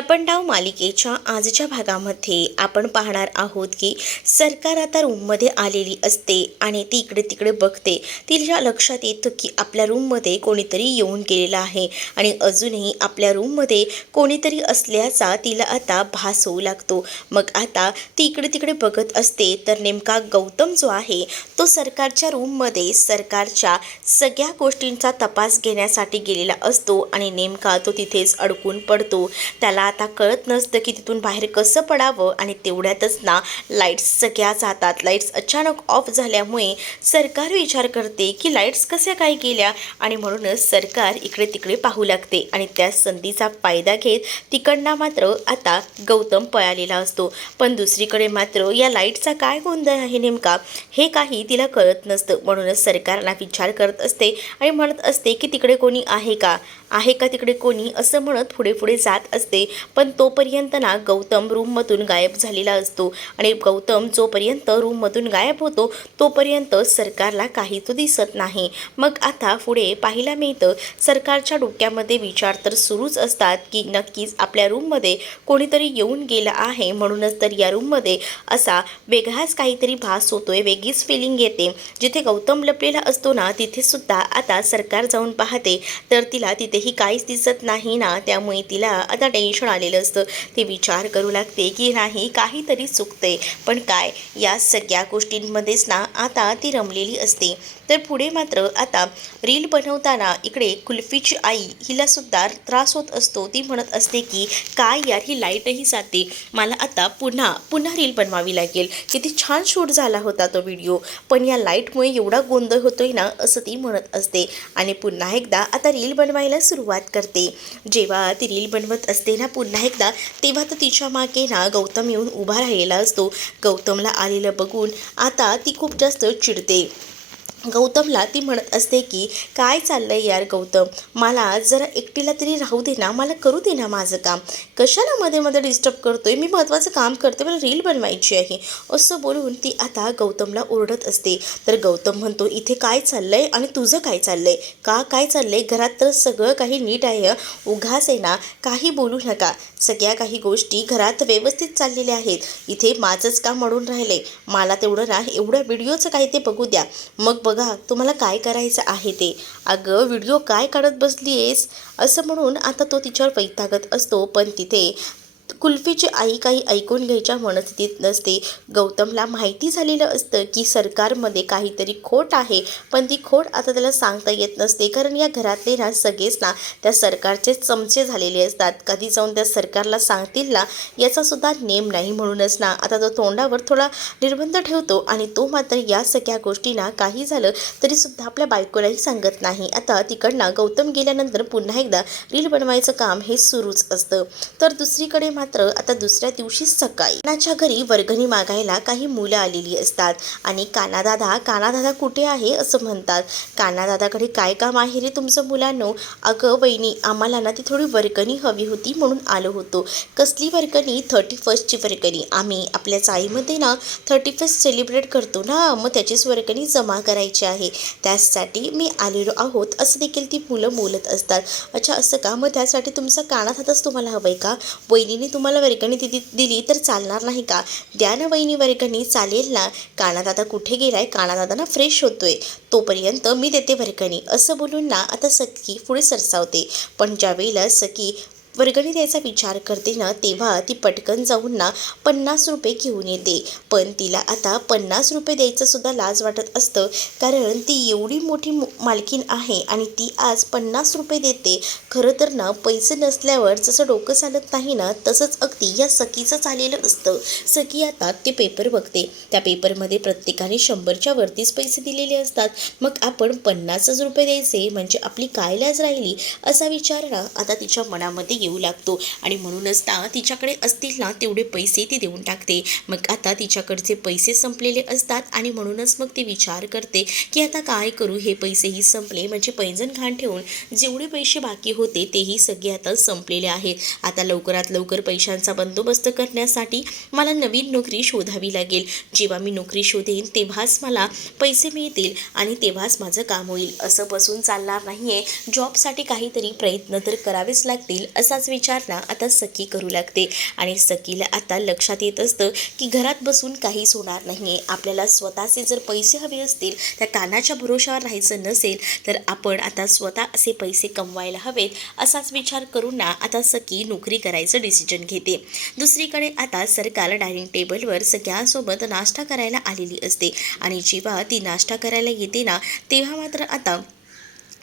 टपनडाव मालिकेच्या आजच्या भागामध्ये आपण पाहणार आहोत की सरकार आता रूममध्ये आलेली असते आणि ती इकडे तिकडे बघते. तिच्या लक्षात येतं की आपल्या रूममध्ये कोणीतरी येऊन गेलेलं आहे आणि अजूनही आपल्या रूममध्ये कोणीतरी असल्याचा तिला आता भास होऊ लागतो. मग आता ती इकडे तिकडे बघत असते तर नेमका गौतम जो आहे तो सरकारच्या रूममध्ये सरकारच्या सगळ्या गोष्टींचा तपास घेण्यासाठी गेलेला असतो आणि नेमका तो तिथेच अडकून पडतो. त्याला आता कळत नसतं की तिथून बाहेर कसं पडावं आणि तेवढ्यातच ना लाईट्स सगळ्या जातात. लाईट्स अचानक ऑफ झाल्यामुळे सरकार विचार करते की लाईट्स कशा काय गेल्या आणि म्हणूनच सरकार इकडे तिकडे पाहू लागते आणि त्या संधीचा फायदा घेत तिकडनं मात्र आता गौतम पळालेला असतो. पण दुसरीकडे मात्र या लाईटचा काय गोंधळ आहे नेमका हे काही तिला कळत नसतं. म्हणूनच सरकारला विचार करत असते आणि म्हणत असते की तिकडे कोणी आहे का तिकडे कोणी असं म्हणत पुढे पुढे जात असते. पण तोपर्यंत ना गौतम रूममधून गायब झालेला असतो आणि गौतम जोपर्यंत रूममधून गायब होतो तोपर्यंत सरकारला काहीच दिसत नाही. मग आता पुढे पाहायला मिळतं सरकारच्या डोक्यामध्ये विचार तर सुरूच असतात की नक्कीच आपल्या रूममध्ये कोणीतरी येऊन गेलं आहे, म्हणूनच तर या रूममध्ये असा वेगळाच काहीतरी भास होतोय, वेगळीच फिलिंग येते. जिथे गौतम लपलेला असतो ना तिथे सुद्धा आता सरकार जाऊन पाहते तर तिला तिथेही काहीच दिसत नाही ना. त्यामुळे तिला आता टेन्शन आलेलं असतं. ती विचार करू लागते की नाही काहीतरी चुकते, पण काय या सगळ्या गोष्टींमध्येच ना आता ती रमलेली असते. तर पुढे मात्र आता रील बनवताना इकडे कुल्फीची आई हिला सुद्धा त्रास होत असतो. ती म्हणत असते की काय यार ही लाईटही जाते, मला आता पुन्हा रील बनवावी लागेल. किती छान शूट झाला होता तो व्हिडिओ, पण या लाईटमुळे एवढा गोंधळ होतोय ना असं ती म्हणत असते आणि पुन्हा एकदा आता रील बनवायला सुरुवात करते. जेव्हा ती रील बनवत असते ना पुन्हा एकदा तेव्हा तर तिच्या मागे ना गौतम येऊन उभा राहिलेला असतो. गौतमला आलेलं बघून आता ती खूप जास्त चिडते. गौतमला ती म्हणत असते की काय चाललंय यार गौतम, मला जरा एकटीला तरी राहू दे ना, मला करू दे ना माझं काम, कशाला मध्ये मध्ये डिस्टर्ब करतोय, मी महत्त्वाचं काम करते, मला रील बनवायची आहे असं बोलून ती आता गौतमला ओरडत असते. तर गौतम म्हणतो इथे काय चाललंय आणि तुझं काय चाललंय, काय चाललंय, घरात तर सगळं काही नीट आहे, उगाच आहे ना काही बोलू नका, सगळ्या काही गोष्टी घरात व्यवस्थित चाललेल्या आहेत, इथे माझंच काम अडून राहिलंय, मला तेवढं ना एवढ्या व्हिडिओचं काय ते बघू द्या, मग बघा तुम्हाला काय करायचं आहे ते. अगं व्हिडिओ काय काढत बसली आहेस असं म्हणून आता तो तिच्यावर वैतागत असतो. पण तिथे कुल्फीची आई काही ऐकून घ्यायच्या मनस्थितीत नसते. गौतमला माहिती झालेलं असतं की सरकारमध्ये काहीतरी खोट आहे, पण ती खोट आता त्याला सांगता येत नसते, कारण या घरातले ना सगळेच ना त्या सरकारचे चमचे झालेले असतात. कधी जाऊन त्या सरकारला सांगतील ना याचा सुद्धा नेम नाही. म्हणूनच ना आता तो तोंडावर थोडा निर्बंध ठेवतो आणि तो मात्र या सगळ्या गोष्टींना काही झालं तरी सुद्धा आपल्या बायकोलाही सांगत नाही. आता तिकडनं गौतम गेल्यानंतर पुन्हा एकदा रील बनवायचं काम हे सुरूच असतं. तर दुसरीकडे मात्र आता दुसऱ्या दिवशी सकाळी कानाच्या घरी वर्गणी मागायला काही मुलं आलेली असतात आणि कानादादा कुठे आहे असं म्हणतात. कानादादाकडे काय काम आहे रे तुमचं मुलांनो, अगं वहिनी आम्हाला ना ती थोडी वर्गणी हवी होती म्हणून आलो होतो. कसली वर्गणी? 31ची वर्गणी, आम्ही आपल्या चाळीमध्ये ना 31 सेलिब्रेट करतो ना, मग त्याचीच वर्गणी जमा करायची आहे, त्यासाठी मी आलेलो आहोत असं देखील ती मुलं बोलत असतात. अच्छा असं का, मग त्यासाठी तुमचा कानादादाच तुम्हाला हवंय का, वहिनीने तुम्हाला वर्गणी दिली तर चालणार नाही का, द्या ना वहिनी वर्गणी, चालेल ना, कानादादा कुठे गेलाय, कानादादा ना फ्रेश होतोय, तोपर्यंत मी देते वर्गणी असं बोलून ना आता सखी पुढे सरसावते. पण ज्यावेळेला सखी वर्गणी द्यायचा विचार करते ना तेव्हा ती पटकन जाऊन ना 50 रुपये घेऊन येते. पण तिला आता 50 रुपये द्यायचं सुद्धा लाज वाटत असतं, कारण ती एवढी मोठी मालकीन आहे आणि ती आज 50 रुपये देते. खरं तर ना पैसे नसल्यावर जसं डोकं चालत नाही ना तसंच अगदी या सखीचं चाललेलं असतं. सखी आता ते पेपर बघते, त्या पेपरमध्ये प्रत्येकाने 100च्या वरतीच पैसे दिलेले असतात, मग आपण 50 रुपये द्यायचे म्हणजे आपली काय लाज राहिली असा विचार ना आता तिच्या मनामध्ये येऊ लागतो आणि म्हणूनच ना तिच्याकडे असतील ना तेवढे पैसे ती देऊन टाकते. मग आता तिच्याकडचे पैसे संपलेले असतात आणि म्हणूनच मग ती विचार करते की आता काय करू, हे पैसेही संपले म्हणजे पैंजण घाण ठेवून जेवढे पैसे बाकी होते तेही सगळे आता संपलेले आहेत. आता लवकरात लवकर पैशांचा बंदोबस्त करण्यासाठी मला नवीन नोकरी शोधावी लागेल. जेव्हा मी नोकरी शोधेन तेव्हाच मला पैसे मिळतील आणि तेव्हाच माझं काम होईल. असं बसून चालणार नाहीये, जॉबसाठी काहीतरी प्रयत्न तर करावेच लागतील असं असाच विचार ना आता सखी करू लागते आणि सखीला आता लक्षात येत असतं की घरात बसून काहीच होणार नाही आहे. आपल्याला स्वतःचे जर पैसे हवे असतील, त्या कानाच्या भरोशावर राहायचं नसेल, तर आपण आता स्वतः असे पैसे कमवायला हवेत असाच विचार करून ना आता सखी नोकरी करायचं डिसिजन घेते. दुसरीकडे आता सरकार डायनिंग टेबलवर सगळ्यांसोबत नाश्ता करायला आलेली असते आणि जेव्हा ती नाश्ता करायला येते ना, तेव्हा मात्र आता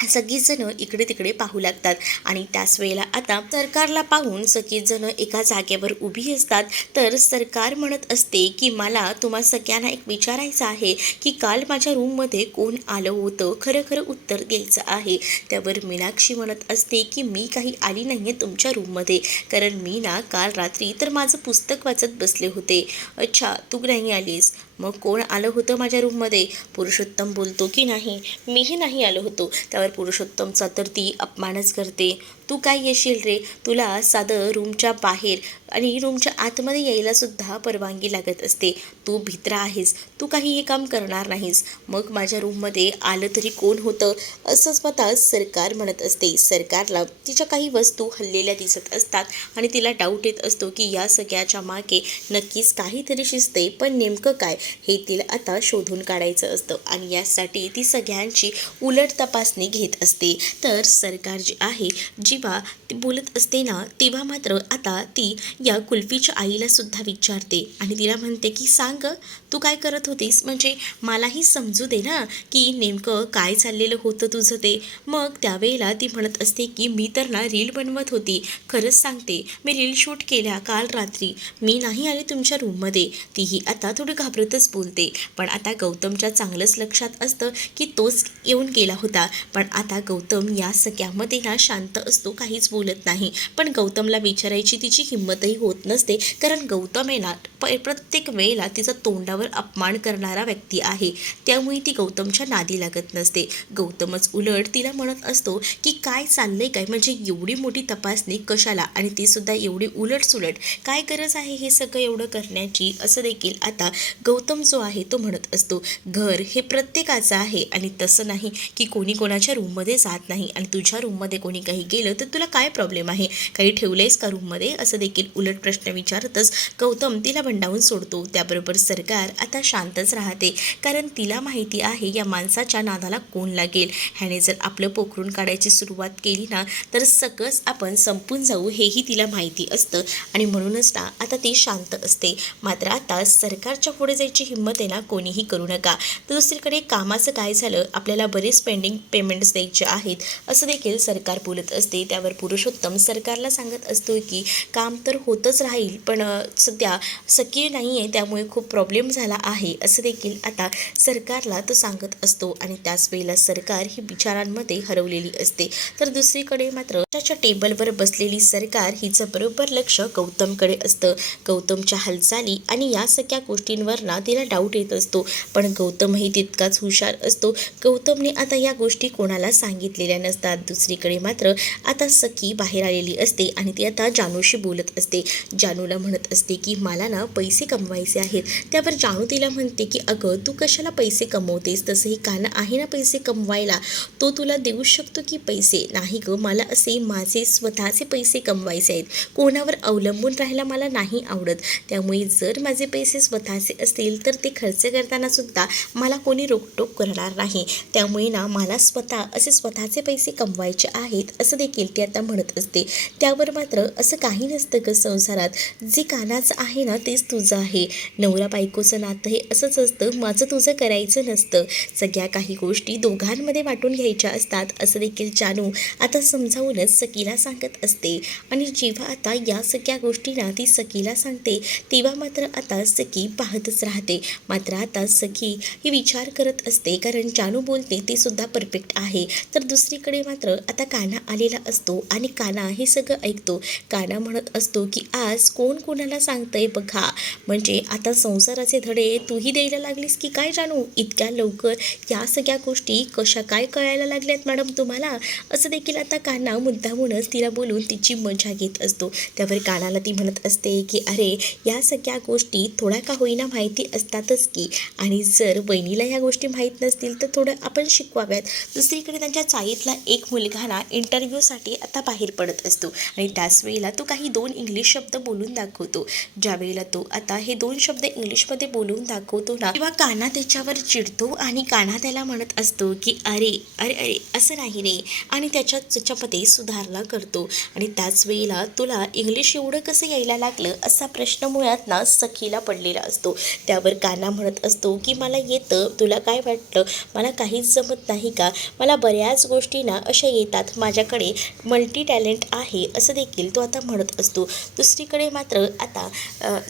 सगळीच जण इकडे तिकडे पाहू लागतात आणि त्याच वेळेला आता सरकारला पाहून सगळीच जण एका जागेवर उभी असतात. तर सरकार म्हणत असते की मला तुम्हा सगळ्यांना एक विचारायचं आहे की काल माझ्या रूममध्ये कोण आलं होतं, खरं खरं उत्तर द्यायचं आहे. त्यावर मीनाक्षी म्हणत असते की मी काही आली नाही आहे तुमच्या रूममध्ये, कारण मी ना काल रात्री तर माझं पुस्तक वाचत बसले होते. अच्छा, तू नाही आलीस, मग कोण आलं होतं माझ्या रूममध्ये? पुरुषोत्तम बोलतो की नाही, मीही नाही आलो होतो. त्यावर पुरुषोत्तमचा तर ती अपमानच करते. तू काय येशील रे, तुला साधं रूमच्या बाहेर आणि रूमच्या आतमध्ये यायलासुद्धा परवानगी लागत असते. तू भित्रा आहेस, तू काही हे काम करणार नाहीस. मग माझ्या रूममध्ये आलं तरी कोण होतं, असं स्वतः सरकार म्हणत असते. सरकारला तिच्या काही वस्तू हललेल्या दिसत असतात आणि तिला डाऊट येत असतो की या सगळ्याच्या मागे नक्कीच काहीतरी शिजते, पण नेमकं काय हे तिला आता शोधून काढायचं असतं आणि यासाठी ती सगळ्यांची उलट तपासणी घेत असते. तर सरकार जी आहे, जेव्हा ती बोलत असते ना, तेव्हा मात्र आता ती या कुल्फीच्या आईला सुद्धा विचारते आणि तिला म्हणते की सांग तू काय करत होतीस, म्हणजे मलाही समजू दे ना की नेमकं काय चाललेलं होतं तुझं ते. मग त्यावेळेला ती म्हणत असते की मी तर ना रील बनवत होती, खरंच सांगते मी रील शूट केल्या काल रात्री, मी नाही आले तुमच्या रूममध्ये. तीही आता थोडी घाबरतच बोलते, पण आता गौतमच्या चांगलंच लक्षात असतं की तोच येऊन गेला होता. पण आता गौतम या सगळ्यामध्ये ना शांत असतो, काहीच बोलत नाही. पण गौतमला विचारायची तिची हिंमतही होत नसते, कारण गौतम आहे ना प्रत्येक वेळेला तिचा तोंडावर अपमान करणारा व्यक्ती आहे. त्यामुळे ती गौतमच्या नादी लागत नसते. गौतमच उलट तिला म्हणत असतो की काय चाललंय काय, म्हणजे एवढी मोठी तपासणी कशाला, आणि ती सुद्धा एवढी उलटसुलट, काय गरज आहे हे सगळं एवढं करण्याची, असं देखील आता गौतम जो आहे तो म्हणत असतो. घर हे प्रत्येकाचं आहे आणि तसं नाही की कोणी कोणाच्या रूममध्ये जात नाही, आणि तुझ्या रूममध्ये कोणी काही गेलं तर तुला काय प्रॉब्लेम आहे, काही ठेवलंयस का रूममध्ये, असं देखील उलट प्रश्न विचारतच गौतम तिला भंडावून सोडतो. त्याबरोबर सरकार आता शांतच राहते, कारण तिला माहिती आहे या माणसाच्या नादाला कोण लागेल. ह्याने जर आपलं पोखरून काढायची सुरुवात केली ना, तर सगळंच आपण संपून जाऊ हेही तिला माहिती असतं आणि म्हणूनच ना आता ती शांत असते. मात्र आता सरकारच्या पुढे जायची हिंमत आहे ना कोणीही करू नका. तर दुसरीकडे कामाचं काय झालं, आपल्याला बरेच पेंडिंग पेमेंट्स द्यायचे आहेत, असं देखील सरकार बोलत असते. त्यावर पुरुषोत्तम सरकारला सांगत असतो की काम तर होतच राहील, पण सध्या सखी नाही आहे त्यामुळे खूप प्रॉब्लेम झाला आहे, असं देखील आता सरकारला तो सांगत असतो. आणि त्याच वेळेला सरकार ही विचारांमध्ये हरवलेली असते. तर दुसरीकडे मात्र त्याच्या टेबलवर बसलेली सरकार हिचं बरोबर लक्ष गौतमकडे असतं. गौतमच्या हालचाली आणि या सगळ्या गोष्टींवर ना तिला डाऊट येत असतो, पण गौतमही तितकाच हुशार असतो. गौतमने आता या गोष्टी कोणाला सांगितलेल्या नसतात. दुसरीकडे मात्र आता सखी बाहेर आलेली असते आणि ती आता जानूशी बोलत असते. जानूला म्हणत असते की मला ना पैसे कमवायचे आहेत. त्यावर जानू तिला म्हणते की अगं तू कशाला पैसे कमवतेस, तसंही काना आहे ना पैसे कमवायला, तो तुला देऊ शकतो की पैसे. नाही गं, मला असे माझे स्वतःचे पैसे कमवायचे आहेत, कोणावर अवलंबून राहायला मला नाही आवडत. त्यामुळे जर माझे पैसे स्वतःचे असतील तर ते खर्च करताना सुद्धा मला कोणी रोकटोक करणार नाही. त्यामुळे ना मला स्वतः असे स्वतःचे पैसे कमवायचे आहेत, असं देखील ती आता म्हणत असते. त्यावर मात्र असं काही नसतं ग संसारात, जे कानाचं आहे ना तेच तुझं आहे. नवरा बायकोचं नातं हे असंच असतं, माझं तुझं करायचं नसतं. सगळ्या काही गोष्टी दोघांमध्ये वाटून घ्यायच्या असतात, असं देखील जानू आता समजावूनच सखीला सांगत असते. आणि जेव्हा आता या सगळ्या गोष्टींना ती सखीला सांगते, तेव्हा मात्र आता सखी पाहतच राहते. मात्र आता सखी ही विचार करत असते, कारण जानू बोलते ते सुद्धा परफेक्ट आहे. तर दुसरीकडे मात्र आता काना आलेला असतो आणि काना हे सगळं ऐकतो. काना म्हणत असतो की आज कोण कोणाला सांगतंय बघा, म्हणजे आता संसाराचे धडे तूही द्यायला लागलीस की काय जानू? इतक्या लवकर या सगळ्या गोष्टी कशा काय कळायला लागल्यात मॅडम तुम्हाला? असं देखील आता कान्हा मुद्दामूनच तिला बोलून तिची मजा घेत असतो. त्यावर कानाला ती म्हणत असते की अरे या सगळ्या गोष्टी थोड्या का होईना माहिती असतातच की, आणि जर बहिणीला ह्या गोष्टी माहीत नसतील तर थोडं आपण शिकवाव्यात. दुसरीकडे त्यांच्या चाळीतला एक मुलगा ना इंटरव्ह्यूसाठी आता बाहेर पडत असतो आणि त्याच वेळेला तो काही 2 इंग्लिश शब्द बोलून दाखवतो. ज्या वेळेला तो आता हे 2 शब्द इंग्लिशमध्ये बोलून दाखवतो ना, तेव्हा कान्हा त्याच्यावर चिडतो आणि कान्हा त्याला म्हणत असतो की अरे अरे अरे असं नाही रे, आणि त्याच्यामध्ये सुधारणा करतो. आणि त्याच वेळेला तुला इंग्लिश एवढं कसं यायला लागलं असा प्रश्न मुळात ना सखीला पडलेला असतो. त्यावर कान्हा म्हणत असतो की मला येतं, तुला काय वाटलं मला काहीच जमत नाही का? मला बऱ्याच गोष्टी ना अशा येतात, माझ्याकडे मल्टी टॅलेंट आहे असं देखील तो आता म्हणत असतो. दुसरीकडे मात्र आता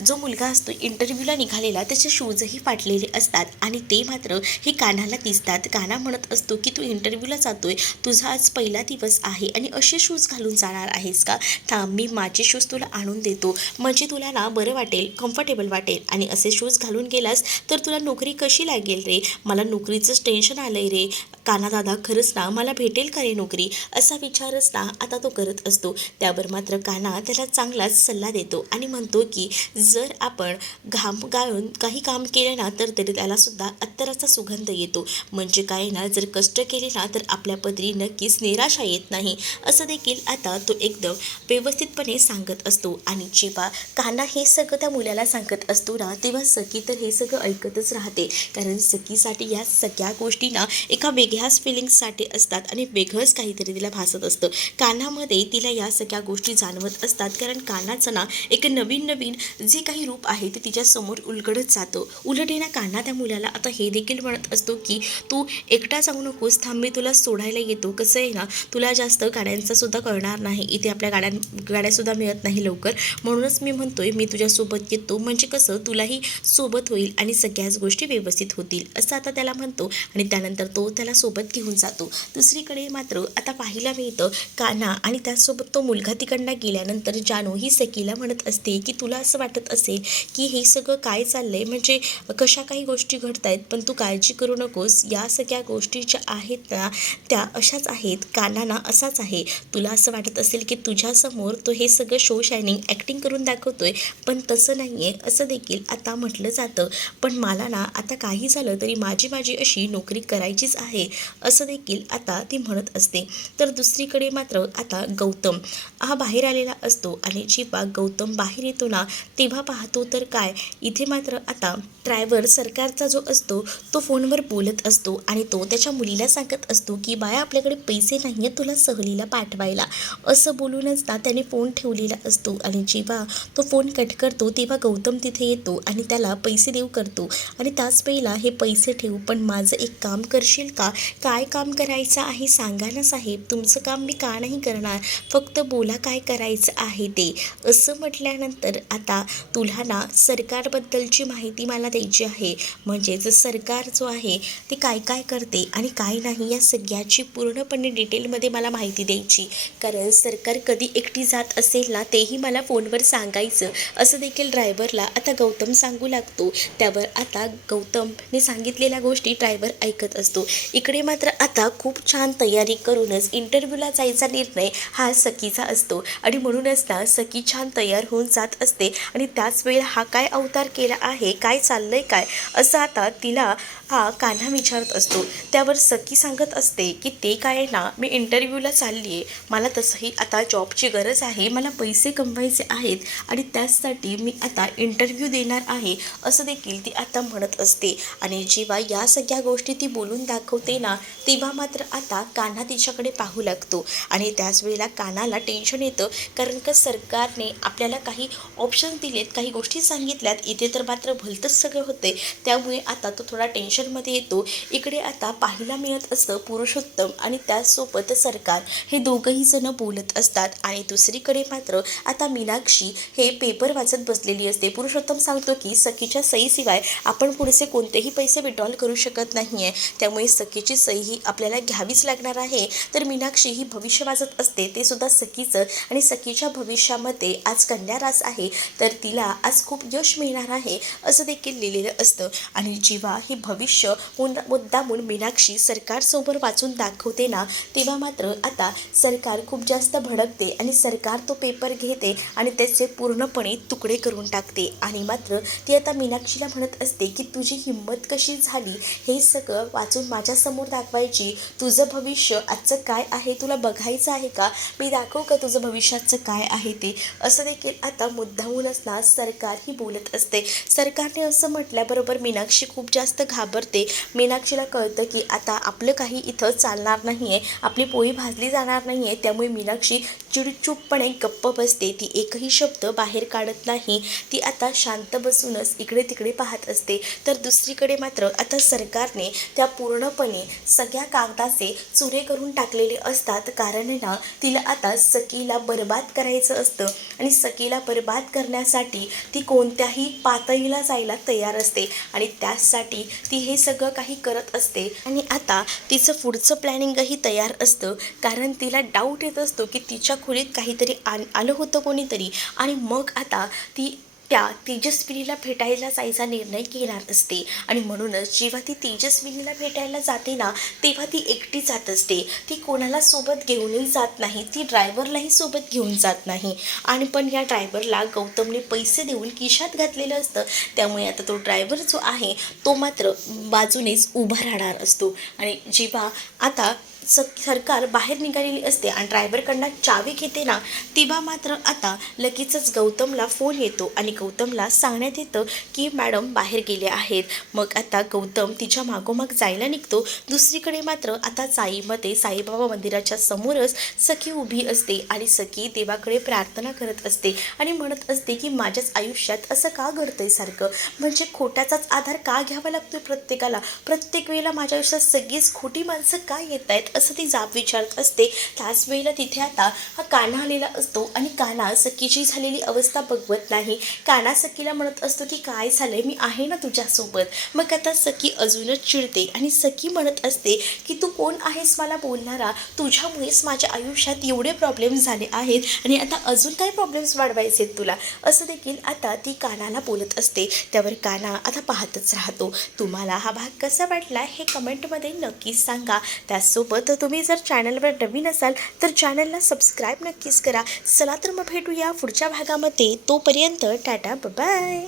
जो मुलगा असतो इंटरव्ह्यूला निघालेला त्याचे शूजही फाटलेले असतात आणि ते मात्र हे कान्हाला दिसतात. कान्हा म्हणत असतो की तू इंटरव्ह्यूला जातोय, तुझा आज पहिला दिवस आहे आणि असे शूज घालून जाणार आहेस का? थांब मी माझे शूज तुला आणून देतो, म्हणजे तुला ना बरं वाटेल, कम्फर्टेबल वाटेल. आणि असे शूज घालून गेलास तर तुला नोकरी कशी लागेल रे? मला नोकरीचंच टेन्शन आलंय रे. कान्हा दादा खरंच ना मला भेटेल का रे नोकरी? असा विचारच ना आता तो करत असतो. त्यावर मात्र कान्हा त्याला चांगलाच सल्ला देतो आणि म्हणतो की जर आपण घाम गाळून काही काम केले ना तर तरी त्यालासुद्धा अत्तराचा सुगंध येतो. म्हणजे काय ना, जर कष्ट केले ना तर आपल्या पदरी नक्कीच निराशा येत नाही, असं देखील आता तो एकदम व्यवस्थितपणे सांगत असतो. आणि जेव्हा कान्हा हे सगळं त्या मुलाला सांगत असतो ना, तेव्हा सखी तर हे सगळं ऐकतच राहते. कारण सखीसाठी या सगळ्या गोष्टी ना एका वेगळ्याच फिलिंग्ससाठी असतात आणि वेगळंच काहीतरी तिला भासत असतं. कान्हामध्ये तिला या सगळ्या गोष्टी जाणवत असतात, कारण कान्हाचं ना एक नवीन जे काही रूप आहे ते तिच्यासमोर उलगडत जातं. उलट ना कान्हा त्या मुलाला आता हे देखील म्हणत असतो की तू एकटा जाऊ नकोस, थांब मी तुला सोडायला येतो. कसं आहे ना, तुला जास्त गाड्यांचं सुद्धा कळणार नाही, इथे आपल्या गाड्यासुद्धा मिळत नाही लवकर, म्हणूनच मी म्हणतोय मी तुझ्यासोबत येतो, म्हणजे कसं तुलाही सोबत होईल आणि सगळ्याच गोष्टी व्यवस्थित होतील असं आता त्याला म्हणतो. आणि त्यानंतर तो त्याला सोबत घेऊन जातो. दुसरीकडे मात्र आता पाहायला मिळतं कान्हा आणि त्यासोबत तो मुलगा तिकडनं गेल्यानंतर जानू ही सखीला म्हणत असते की तुला असं वाटत असेल की हे सगळं काय चाललंय, म्हणजे कशा काही गोष्टी घडत आहेत, पण तू काळजी करू नकोस, या सगळ्या गोष्टी ज्या आहेत ना त्या अशाच आहेत, कान्हा ना असाच आहे. तुला असं वाटत असेल की तुझ्यासमोर तो हे सगळं शो शायनिंग ॲक्टिंग करून दाखवतोय, पण तसं नाही आहे असं देखील आता म्हटलं जातं. पण मला ना आता काही झालं तरी माझी अशी नोकरी करायचीच आहे असं देखील आता ती म्हणत असते. तर दुसरीकडे मात्र आता गौतम हा बाहेर आलेला असतो आणि जेव्हा गौतम बाहेर येतो ना तेव्हा पाहतो तर काय, इथे मात्र आता ड्रायव्हर सरकारचा जो असतो तो फोनवर बोलत असतो आणि तो त्याच्या मुलीला सांगत असतो की बाया आपल्याकडे पैसे नाही आहेत तुला सहलीला पाठवायला, असं बोलूनच ना त्याने फोन ठेवलेला असतो. आणि जेव्हा तो फोन कट करतो तेव्हा गौतम तिथे येतो आणि त्याला पैसे देऊ करतो. आणि त्याच वेळेला हे पैसे ठेवू, पण माझं एक काम करशील का? काय काम करायचं आहे सांगा ना साहेब, तुमचं काम मी का नाही करणार, फक्त बोला काय करायचं आहे ते. असं म्हटल्यानंतर आता तुला ना सरकारबद्दलची माहिती मला द्यायची आहे, म्हणजेच सरकार जो आहे ते काय काय करते आणि काय नाही या सगळ्याची पूर्णपणे डिटेलमध्ये मला माहिती द्यायची. कारण सरकार कधी एकटी जात असेल ना तेही मला फोनवर सांगायचं, असं देखील ड्रायव्हरला आता गौतम सांगू लागतो. त्यावर आता गौतमने सांगितलेल्या गोष्टी ड्रायव्हर ऐकत असतो. इकडे मात्र आता खूप छान तयारी करूनच इंटरव्ह्यूला जायचा निर्णय हा सखीचा असतो आणि म्हणूनच ना सखी छान तयार होऊन जात असते. आणि त्याच वेळेला हा काय अवतार केला आहे, काय चाललंय काय, असं आता तिला हा कान्हा विचारत असतो. त्यावर सखी सांगत असते की ते काय ना, मी इंटरव्ह्यूला चालली आहे, मला तसंही आता जॉबची गरज आहे, मला पैसे कमवायचे आहेत आणि त्याचसाठी मी आता इंटरव्ह्यू देणार आहे असं देखील ती आता म्हणत असते. आणि जेव्हा या सगळ्या गोष्टी ती बोलून दाखवते ना तेव्हा मात्र आता कान्हा तिच्याकडे पाहू लागतो. आणि त्याच वेळेला कान्हाला टेन्शन येतं, कारण का सरकारने आपल्याला काही ऑप्शन दिलेत, काही गोष्टी सांगितल्यात, इथे तर मात्र भलतंच सगळं होते, त्यामुळे आता तो थोडा टेन्शन पिक्चरमध्ये येतो. इकडे आता पाहायला मिळत असतं पुरुषोत्तम आणि त्याचसोबत सरकार हे दोघंही जण बोलत असतात आणि दुसरीकडे मात्र आता मीनाक्षी हे पेपर वाचत बसलेली असते. पुरुषोत्तम सांगतो की सखीच्या सहीशिवाय आपण पुढचे कोणतेही पैसे विड्रॉल करू शकत नाही आहे, त्यामुळे सखीची सही ही आपल्याला घ्यावीच लागणार आहे. तर मीनाक्षी ही भविष्य वाचत असते, ते सुद्धा सखीचं, आणि सखीच्या भविष्यामध्ये आज कन्या रास आहे, तर तिला आज खूप यश मिळणार आहे असं देखील लिहिलेलं असतं. आणि जेव्हा हे भविष्य मुद्दामून मीनाक्षी सरकारसमोर वाचून दाखवते ना, तेव्हा मात्र आता सरकार खूप जास्त भडकते आणि सरकार तो पेपर घेते आणि त्याचे पूर्णपणे तुकडे करून टाकते. आणि मात्र ती आता मीनाक्षीला म्हणत असते की तुझी हिंमत कशी झाली हे सगळं वाचून माझ्यासमोर दाखवायची, तुझं भविष्य आजचं काय आहे तुला बघायचं आहे का, मी दाखवू का तुझं भविष्याचं काय आहे ते, असं देखील आता मुद्दामूनच ना सरकार ही बोलत असते. सरकारने असं म्हटल्याबरोबर मीनाक्षी खूप जास्त घाबरते. मीनाक्षीला कळतं की आता आपलं काही इथं चालणार नाही आहे, आपली पोळी भाजली जाणार नाही आहे, त्यामुळे मीनाक्षी चिडचूपपणे गप्प बसते. ती एकही शब्द बाहेर काढत नाही. ती आता शांत बसूनच इकडे तिकडे पाहत असते. तर दुसरीकडे मात्र आता सरकारने त्या पूर्णपणे सगळ्या कागदाचे चुरे करून टाकलेले असतात, कारण ना तिला आता सखीला बर्बाद करायचं असतं आणि सखीला बर्बाद करण्यासाठी ती कोणत्याही पातळीला जायला तयार असते आणि त्यासाठी ती हे सगळं काही करत असते. आणि आता तिचं पुढचं प्लॅनिंगही तयार असतं, कारण तिला डाऊट येत असतो की तिच्या खोलीत काहीतरी आलं होतं कोणीतरी, आणि मग आता ती त्या तेजस्विनीला भेटायला जायचा निर्णय घेणार असते. आणि म्हणूनच जेव्हा ती तेजस्विनीला भेटायला जाते ना, तेव्हा ती एकटी जात असते. ती कोणाला सोबत घेऊनही जात नाही, ती ड्रायव्हरलाही सोबत घेऊन जात नाही. आणि पण या ड्रायव्हरला गौतमने पैसे देऊन खिशात घातलेलं असतं, त्यामुळे आता तो ड्रायव्हर जो आहे तो मात्र बाजूनेच उभा राहणार असतो. आणि जेव्हा आता सरकार बाहेर निघालेली असते आणि ड्रायव्हरकडनं चावी घेते ना, तेव्हा मात्र आता लगेचच गौतमला फोन येतो आणि गौतमला सांगण्यात येतं की मॅडम बाहेर गेले आहेत. मग आता गौतम तिच्या मागोमाग जायला निघतो. दुसरीकडे मात्र आता साईमध्ये साईबाबा मंदिराच्या समोरच सखी उभी असते आणि सखी देवाकडे प्रार्थना करत असते आणि म्हणत असते की माझ्याच आयुष्यात असं का घडतंय सारखं, म्हणजे खोट्याचाच आधार का घ्यावा लागतोय प्रत्येकाला, प्रत्येक वेळेला माझ्या आयुष्यात सगळीच खोटी माणसं का येत आहेत, असं ती जाब विचारत असते. त्याच वेळेला तिथे आता हा कान्हा आलेला असतो आणि कान्हा सखीची झालेली अवस्था बघवत नाही. कान्हा सखीला म्हणत असतो की काय झालंय, मी आहे ना तुझ्यासोबत. मग आता सखी अजूनच चिडते आणि सखी म्हणत असते की तू कोण आहेस मला बोलणारा, तुझ्यामुळेच माझ्या आयुष्यात एवढे प्रॉब्लेम्स झाले आहेत आणि आता अजून काय प्रॉब्लेम्स वाढवायचे आहेत तुला, असं देखील आता ती कान्हाला बोलत असते. त्यावर कान्हा आता पाहतच राहतो. तुम्हाला हा भाग कसा वाटला हे कमेंटमध्ये नक्कीच सांगा. त्याचसोबत तुम्ही जर चॅनलवर नवीन असाल तर चॅनलला सबस्क्राईब नक्कीच करा. चला तर मग भेटूया पुढच्या भागामध्ये. तोपर्यंत टाटा बाय.